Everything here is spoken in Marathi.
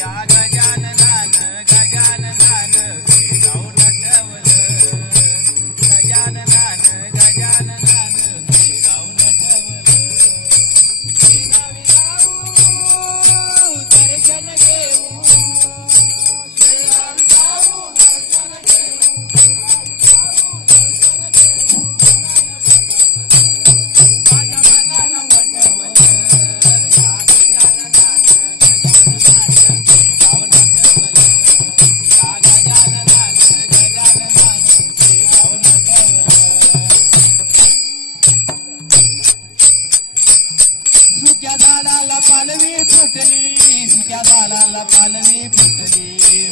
या गजाननान गजाननान गाऊन ठेवलं गजाननान गजाननान गाऊन ठेवलं गावी जाऊ दर्शन घेऊ गावी जाऊ दर्शन घेऊ माझ्या मनाला पटवलं या गजाननान गजाननान गाऊन ठेवलं या गजाननान गजाननान गाऊन ठेवलं सुक्या झाडाला पालवी फुटली सुक्या झाडाला पालवी फुटली